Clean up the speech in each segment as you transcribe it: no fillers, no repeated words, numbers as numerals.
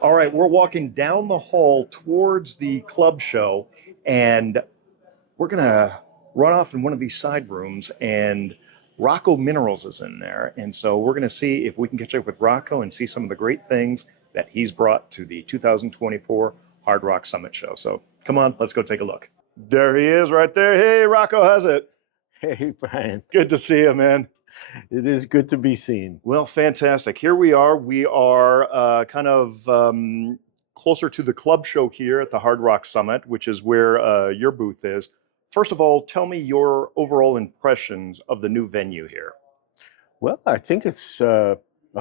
All right, we're walking down the hall towards the club show, and we're gonna run off in one of these side rooms, and Rocko Minerals is in there. And so we're gonna see if we can catch up with Rocko and see some of the great things that he's brought to the 2024 Hard Rock Summit show. So come on, let's go take a look. There he is right there. Hey, Rocko, how's it? Hey, Brian. Good to see you, man. It is good to be seen. Well, fantastic. Here we are. We are closer to the club show here at the Hard Rock Summit, which is where your booth is. First of all, tell me your overall impressions of the new venue here. Well, I think it's a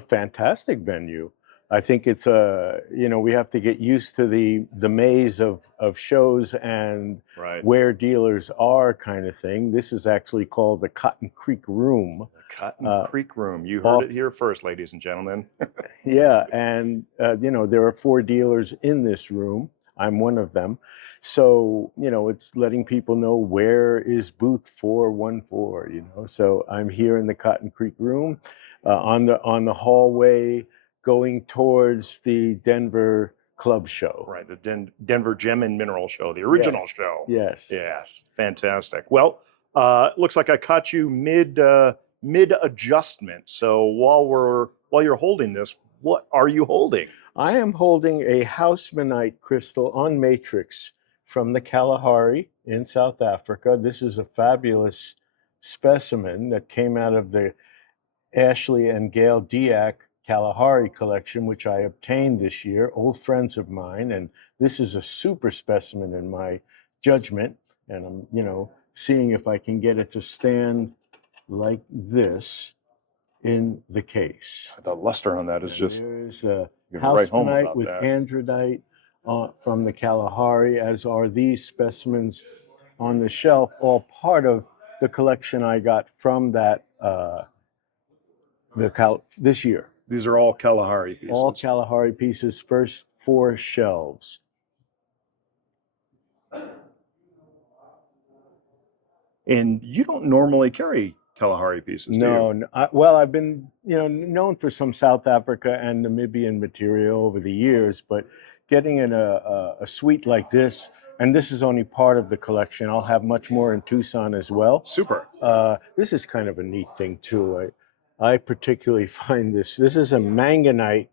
fantastic venue. I think it's we have to get used to the maze of shows and where dealers are kind of thing. This is actually called the Cotton Creek Room. The Cotton Creek Room. You heard it here first, ladies and gentlemen. Yeah, and there are 4 dealers in this room. I'm one of them. So, it's letting people know where is booth 414, So I'm here in the Cotton Creek Room on the hallway going towards the Denver Club Show. Right, the Denver Gem and Mineral Show, the original show. Yes. Yes, fantastic. Well, looks like I caught you mid adjustment. So while you're holding this, what are you holding? I am holding a Haussmannite crystal on matrix from the Kalahari in South Africa. This is a fabulous specimen that came out of the Ashley and Gail Diak Kalahari collection, which I obtained this year, old friends of mine, and this is a super specimen in my judgment, and I'm, seeing if I can get it to stand like this in the case. The luster on that is just... There's a Haussmannite with andradite from the Kalahari, as are these specimens on the shelf, all part of the collection I got from that this year. These are all Kalahari pieces. All Kalahari pieces, first 4 shelves. And you don't normally carry Kalahari pieces, do you? No. Well, I've been, known for some South Africa and Namibian material over the years, but getting in a suite like this, and this is only part of the collection. I'll have much more in Tucson as well. Super. This is kind of a neat thing too. I particularly find this is a manganite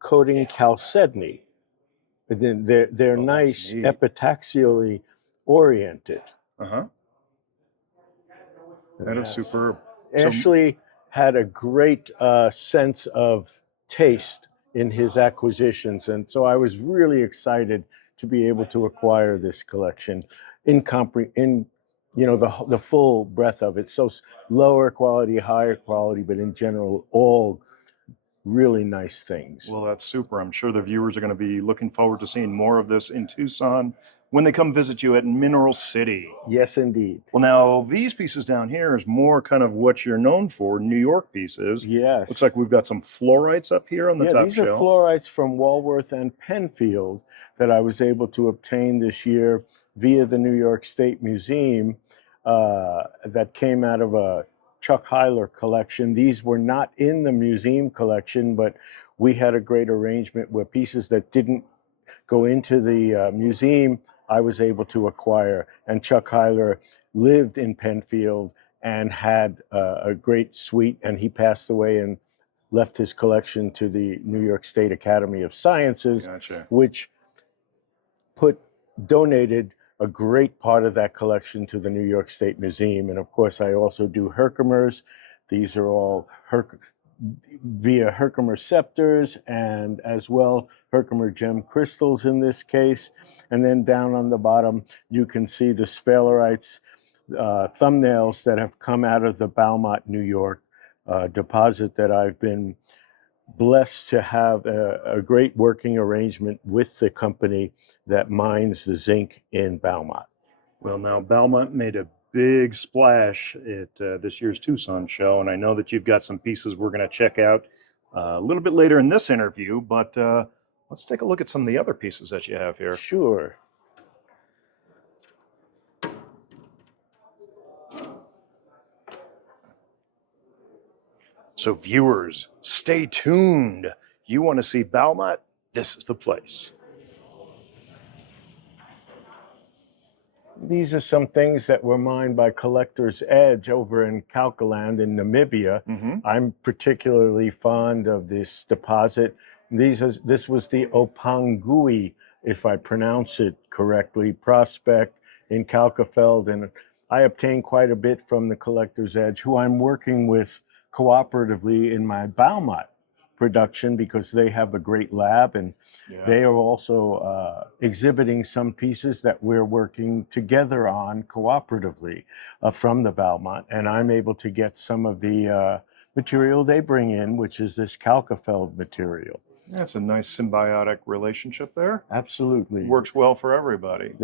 coating chalcedony. They're nice, epitaxially oriented. Uh-huh. That is superb. Ashley had a great sense of taste in his acquisitions, and so I was really excited to be able to acquire this collection in the full breadth of it. So lower quality, higher quality, but in general, all really nice things. Well, that's super. I'm sure the viewers are going to be looking forward to seeing more of this in Tucson when they come visit you at Mineral City. Yes, indeed. Well, now these pieces down here is more kind of what you're known for, New York pieces. Yes. Looks like we've got some fluorites up here on the top these shelf. Are fluorites from Walworth and Penfield that I was able to obtain this year via the New York State Museum that came out of a Chuck Heiler collection. These were not in the museum collection, but we had a great arrangement where pieces that didn't go into the museum, I was able to acquire. And Chuck Heiler lived in Penfield and had a great suite, and he passed away and left his collection to the New York State Academy of Sciences, which donated a great part of that collection to the New York State Museum. And of course, I also do Herkimers. These are all via Herkimer scepters, and as well Herkimer gem crystals in this case. And then down on the bottom, you can see the sphalerite thumbnails that have come out of the Balmat, New York deposit that I've been blessed to have a great working arrangement with the company that mines the zinc in Balmat. Well, now Balmat made a big splash at this year's Tucson show, and I know that you've got some pieces we're going to check out a little bit later in this interview, but let's take a look at some of the other pieces that you have here. Sure. So viewers, stay tuned. You want to see Balmat? this is the place. These are some things that were mined by Collector's Edge over in Kaukoland in Namibia. I'm particularly fond of this deposit. This was the Opangui, if I pronounce it correctly, prospect in Kaukafeld, and I obtained quite a bit from the Collector's Edge, who I'm working with cooperatively in my Balmat production because they have a great lab, and they are also exhibiting some pieces that we're working together on cooperatively from the Balmat, and I'm able to get some of the material they bring in, which is this Kaukafeld material. That's a nice symbiotic relationship there. Absolutely. Works well for everybody.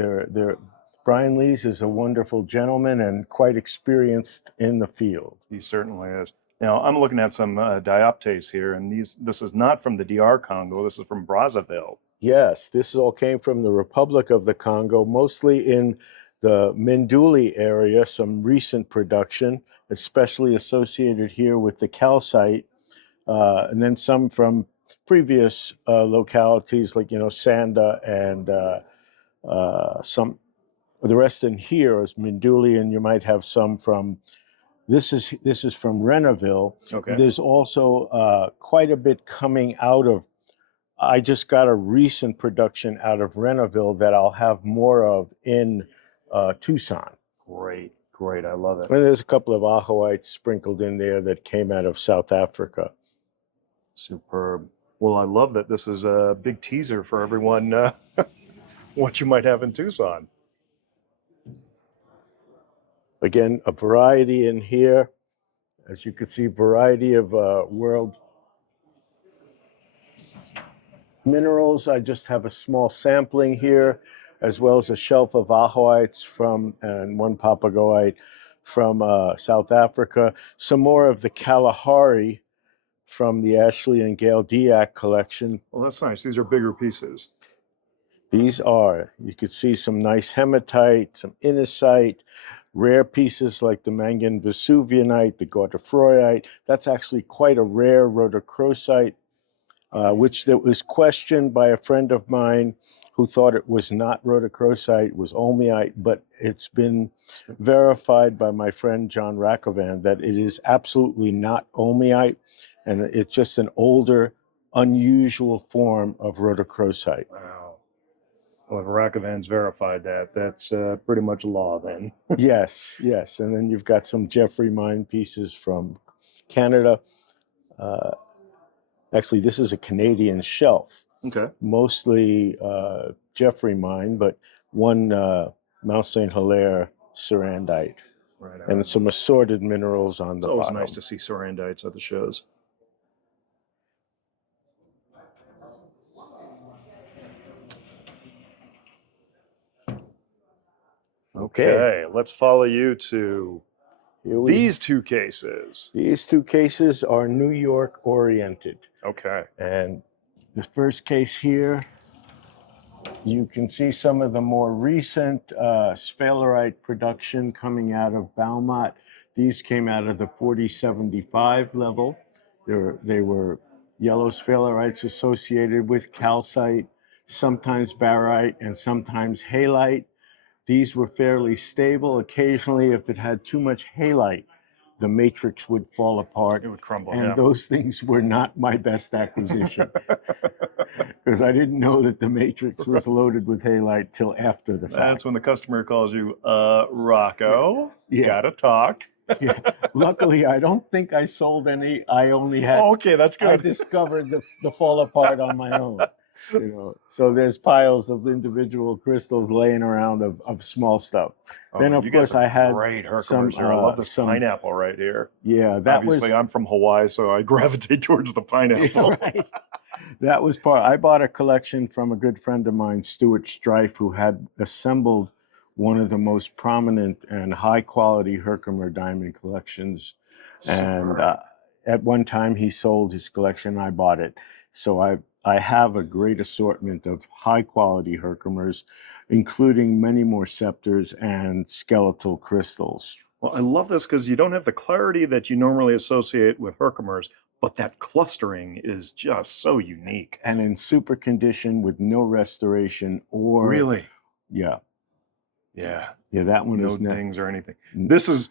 Brian Lees is a wonderful gentleman and quite experienced in the field. He certainly is. Now, I'm looking at some dioptase here, and this is not from the DR Congo. This is from Brazzaville. Yes, this all came from the Republic of the Congo, mostly in the Minduli area, some recent production, especially associated here with the calcite, and then some from previous localities like, Sanda and some. The rest in here is Minduli, and you might have some from. This is from Renaville. Okay. There's also quite a bit coming out of. I just got a recent production out of Renaville that I'll have more of in Tucson. Great, great. I love it. And there's a couple of ahoites sprinkled in there that came out of South Africa. Superb. Well, I love that this is a big teaser for everyone what you might have in Tucson. Again, a variety in here. As you can see, variety of world minerals. I just have a small sampling here, as well as a shelf of ahoites and one papagoite from South Africa. Some more of the Kalahari from the Ashley and Gail Diak collection. Well, that's nice. These are bigger pieces. These are. You can see some nice hematite, some inosite, rare pieces like the Mangan Vesuvianite, the Godefroyite. That's actually quite a rare rhodochrosite, which that was questioned by a friend of mine who thought it was not rhodochrosite, it was olmite, but it's been verified by my friend John Rakovan that it is absolutely not olmite, and it's just an older, unusual form of rhodochrosite. Wow. Well, if Rakovan's verified that, that's pretty much law then. Yes, yes. And then you've got some Jeffrey mine pieces from Canada. Actually, this is a Canadian shelf. Okay. Mostly Jeffrey mine, but one Mount St. Hilaire cerandite. Right on. And some assorted minerals on the bottom. It's always nice to see cerandites at the shows. Okay, let's follow you to these two cases. These two cases are New York oriented. Okay. And the first case here, you can see some of the more recent sphalerite production coming out of Balmat. These came out of the 4075 level. They were yellow sphalerites associated with calcite, sometimes barite, and sometimes halite. These were fairly stable. Occasionally, if it had too much halite, the matrix would fall apart. It would crumble. And those things were not my best acquisition because I didn't know that the matrix was loaded with halite till after the fact. That's when the customer calls you, Rocko, gotta talk. Yeah. Luckily, I don't think I sold any. I only had. Oh, okay, that's good. I discovered the fall apart on my own. So there's piles of individual crystals laying around of small stuff. Then of course I had great Herkimers here. I love this pineapple right here. Yeah, obviously I'm from Hawaii, so I gravitate towards the pineapple. Right. That was I bought a collection from a good friend of mine, Stuart Strife, who had assembled one of the most prominent and high quality Herkimer diamond collections. And at one time he sold his collection, I bought it. So I have a great assortment of high quality Herkimers, including many more scepters and skeletal crystals. Well, I love this because you don't have the clarity that you normally associate with Herkimers, but that clustering is just so unique. And in super condition with no restoration or Really? yeah. Yeah. Yeah, that one No is not. dings or anything. This is,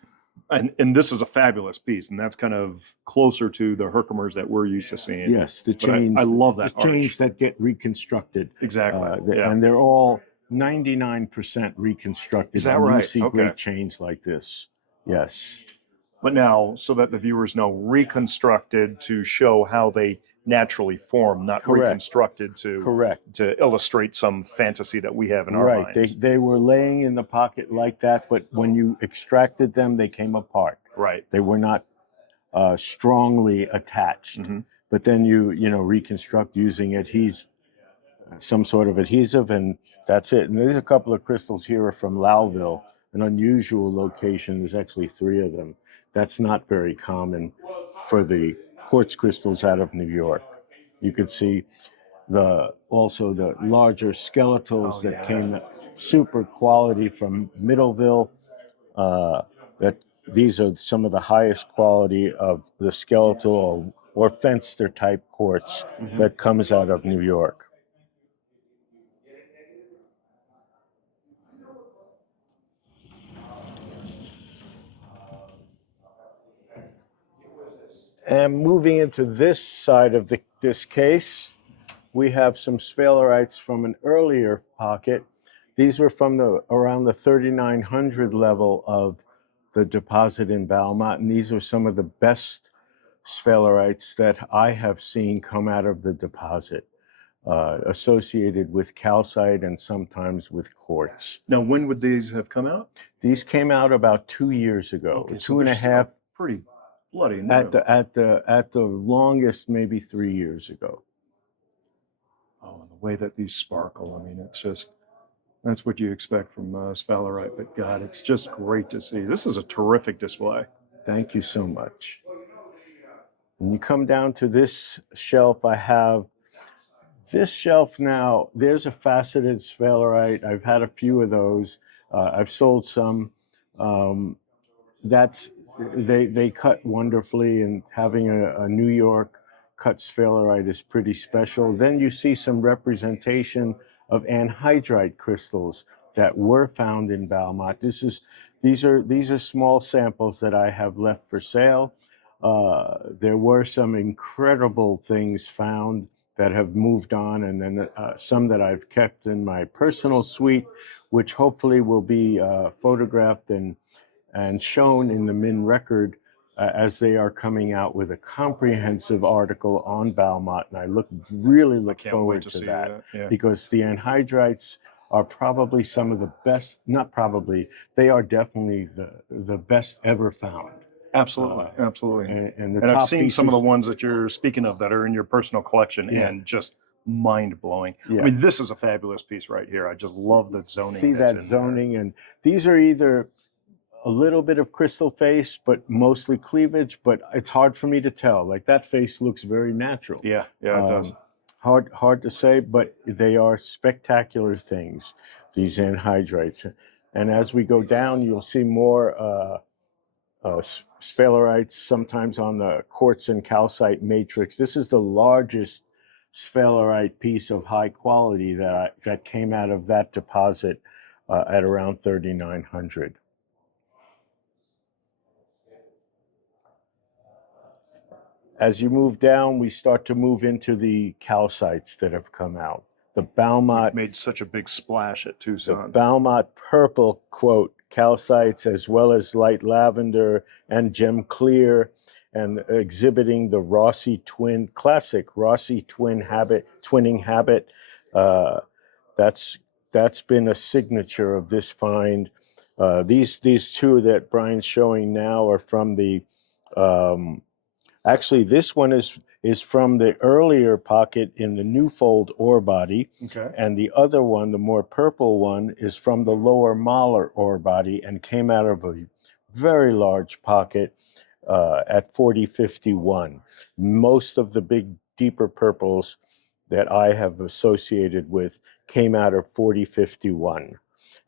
and this is a fabulous piece, and that's kind of closer to the Herkimers that we're used to seeing. Yes, the But chains. I love that the chains arch. that get reconstructed. Exactly. Yeah. And they're all 99% reconstructed. Is that when right? You see Okay. great chains like this. Yes. But now, so that the viewers know, reconstructed to show how they naturally form, not Correct. reconstructed to illustrate some fantasy that we have in our Right. minds. They were laying in the pocket like that, but when you extracted them, they came apart. Right. They were not strongly attached. Mm-hmm. But then you reconstruct using some sort of adhesive, and that's it. And there's a couple of crystals here from Lowville, an unusual location. There's actually 3 of them. That's not very common for the quartz crystals out of New York. You could see also the larger skeletals that came super quality from Middleville. That these are some of the highest quality of the skeletal or Fenster type quartz that comes out of New York. And moving into this side of this case, we have some sphalerite from an earlier pocket. These were from around the 3900 level of the deposit in Balmat, and these are some of the best sphalerites that I have seen come out of the deposit, associated with calcite and sometimes with quartz. Now, when would these have come out? These came out about 2 years ago, Okay, two and a half. Pretty bloody new. At the longest, maybe 3 years ago. Oh, and the way that these sparkle, I mean, it's just, that's what you expect from sphalerite, but God, it's just great to see. This is a terrific display. Thank you so much. When you come down to this shelf, I have this shelf now. There's a faceted sphalerite. I've had a few of those. I've sold some. They cut wonderfully, and having a New York cut sphalerite is pretty special. Then you see some representation of anhydrite crystals that were found in Balmat. These are small samples that I have left for sale. There were some incredible things found that have moved on, and then some that I've kept in my personal suite, which hopefully will be photographed and shown in the Min record as they are coming out with a comprehensive article on Balmat. And I really look forward to that. Yeah. Because the anhydrites are probably some of the best, not probably, they are definitely the best ever found. Absolutely, absolutely. And I've seen some of the ones that you're speaking of that are in your personal collection, and just mind-blowing. Yeah. I mean, this is a fabulous piece right here. I just love the zoning. See that zoning, and these are either a little bit of crystal face, but mostly cleavage, but it's hard for me to tell. Like, that face looks very natural. Yeah, it does. Hard to say, but they are spectacular things, these anhydrites. And as we go down, you'll see more sphalerites, sometimes on the quartz and calcite matrix. This is the largest sphalerite piece of high quality that came out of that deposit at around 3900. As you move down, we start to move into the calcites that have come out. The Balmat Which made such a big splash at Tucson. The Balmat purple, quote, calcites, as well as light lavender and gem clear, and exhibiting the classic Rossi twinning habit. That's been a signature of this find. These 2 that Brian's showing now are from the actually, this one is from the earlier pocket in the Newfold ore body. Okay. And the other one, the more purple one, is from the lower Mahler ore body and came out of a very large pocket at 4051. Most of the big, deeper purples that I have associated with came out of 4051.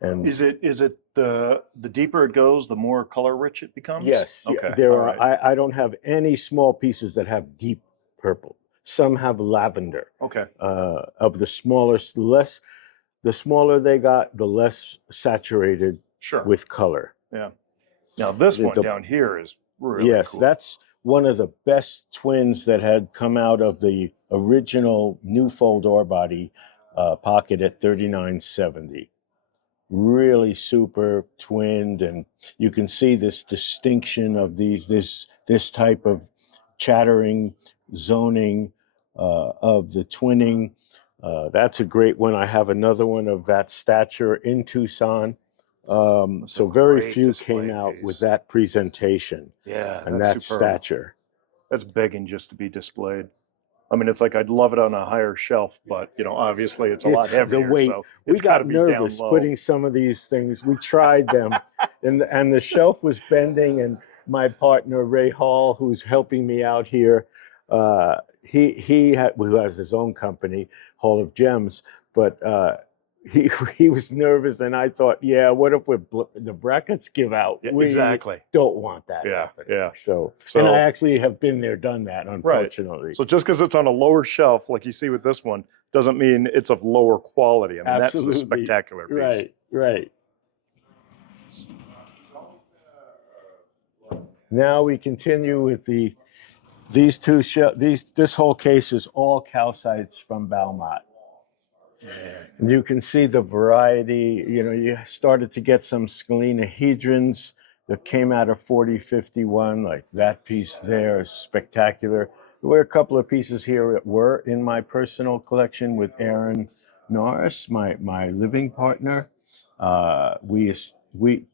And is it the deeper it goes, the more color rich it becomes. Yes, Okay. there All are. right. I don't have any small pieces that have deep purple. Some have lavender. Okay. Of the smallest, less the smaller they got, the less saturated Sure. with color. Yeah. Now this one The- down here is really yes, cool. that's one of the best twins that had come out of the original Newfold ore body pocket at 3970. Really super twinned, and you can see this distinction of this type of chattering zoning of the twinning. That's a great one. I have another one of that stature in Tucson. So very few came out with that presentation. Yeah, and that's that superb. stature. That's begging just to be displayed. I mean, it's like I'd love it on a higher shelf, but obviously it's a lot heavier. The weight. So We it's got to got be down nervous low. putting some of these things. We tried them, and the shelf was bending. And my partner Ray Hall, who's helping me out here, who has his own company, Hall of Gems, but he was nervous, and I thought, yeah, what if the brackets give out? Yeah, We exactly. don't want that. Yeah, happening. yeah. So, So- and I actually have been there, done that, unfortunately. So just because it's on a lower shelf, like you see with this one, doesn't mean it's of lower quality. I mean, that's a Absolutely. spectacular piece. Right, right. Now we continue with these two this whole case is all calcites from Balmat. And you can see the variety. You started to get some scalenahedrons that came out of 4051, like that piece there is spectacular. There were a couple of pieces here that were in my personal collection with Aaron Norris, my living partner. We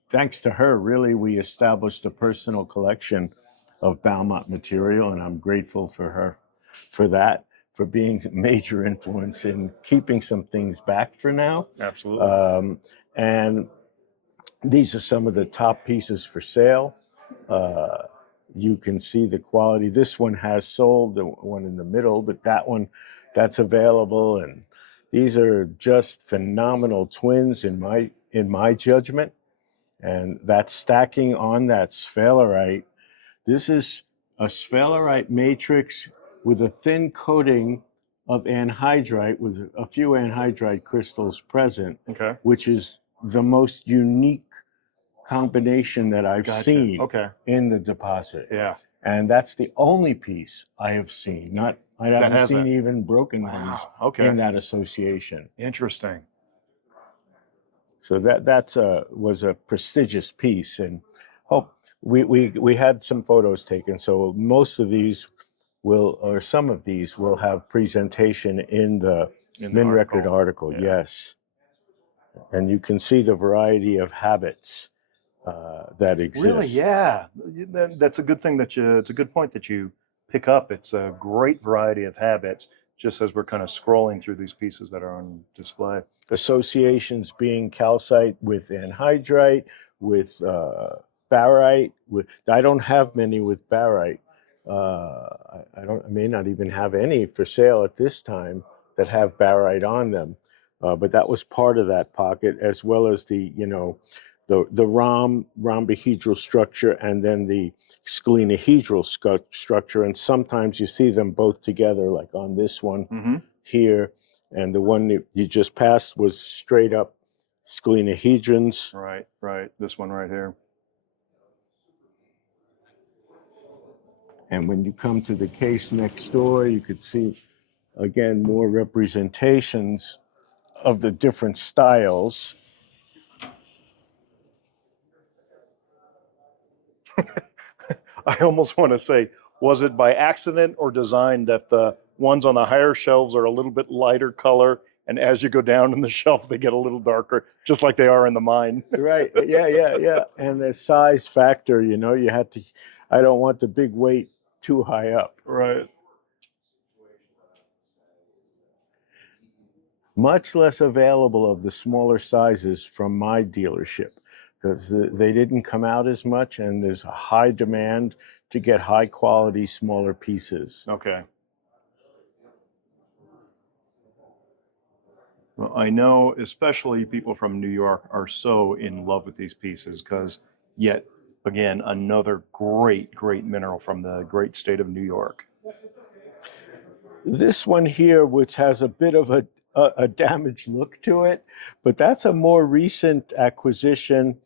thanks to her, really, we established a personal collection of Balmat material, and I'm grateful for her for that, for being a major influence in keeping some things back for now. Absolutely. And these are some of the top pieces for sale. You can see the quality. This one has sold, the one in the middle, but that's available. And these are just phenomenal twins in my judgment. And that stacking on that sphalerite, this is a sphalerite matrix with a thin coating of anhydrite with a few anhydrite crystals present, Okay. which is the most unique combination that I've Gotcha. seen Okay. in the deposit. Yeah. And that's the only piece I have seen. I haven't hasn't. seen even broken ones Wow. Okay. in that association. Interesting. So that was a prestigious piece, and we had some photos taken. So most of these some of these will have presentation in the Min Record article. Yeah. Yes, and you can see the variety of habits that exist. Really, yeah. That's a good thing it's a good point that you pick up. It's a great variety of habits, just as we're kind of scrolling through these pieces that are on display. Associations being calcite with anhydrite, with barite. I don't have many with barite. I may not even have any for sale at this time that have barite on them. But that was part of that pocket, as well as the rhombohedral structure, and then the scalenahedral structure. And sometimes you see them both together, like on this one here. And the one that you just passed was straight up scalenahedrons. Right. This one right here. And when you come to the case next door, you could see, again, more representations of the different styles. I almost want to say, was it by accident or design that the ones on the higher shelves are a little bit lighter color, and as you go down in the shelf, they get a little darker, just like they are in the mine? Right. Yeah. And the size factor, you had to, I don't want the big weight too high up. Right. Much less available of the smaller sizes from my dealership, because they didn't come out as much, and there's a high demand to get high quality smaller pieces. Okay. Well, I know especially people from New York are so in love with these pieces because yet again, another great mineral from the great state of New York. This one here, which has a bit of a damaged look to it, but that's a more recent acquisition.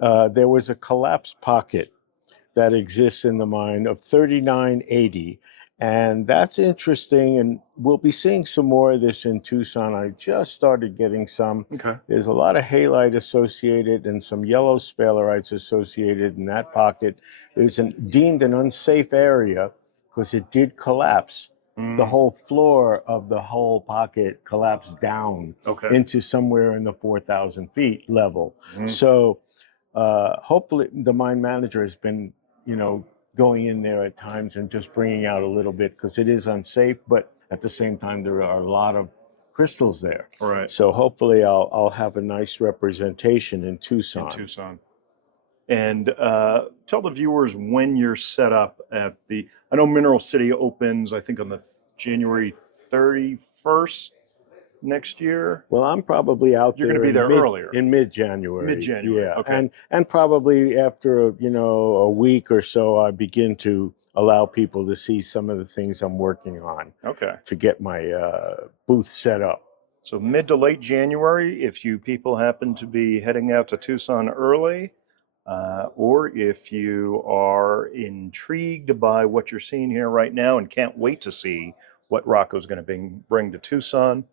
There was a collapsed pocket that exists in the mine of 3980. And that's interesting. And we'll be seeing some more of this in Tucson. I just started getting some. Okay. There's a lot of halite associated and some yellow sphalerites associated in that pocket. It was deemed an unsafe area because it did collapse. The whole floor of the whole pocket collapsed down Okay. into somewhere in the 4,000 feet level. So hopefully the mine manager has been, going in there at times and just bringing out a little bit because it is unsafe, but at the same time there are a lot of crystals there. All right. So hopefully I'll have a nice representation in Tucson. In Tucson. And tell the viewers when you're set up at the. I know Mineral City opens, I think, on the January 31st next year. Well, I'm probably out You're there going to be there earlier. in mid-January. Mid-January. Yeah. Okay. And probably after a week or so, I begin to allow people to see some of the things I'm working on. Okay. To get my booth set up. So mid to late January, if you people happen to be heading out to Tucson early, or if you are intrigued by what you're seeing here right now and can't wait to see what Rocko's going to bring to Tucson.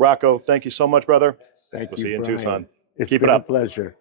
Rocko, thank you so much, brother. Thank We'll you, see you in Brian. Tucson. It's Keep been it up. a pleasure.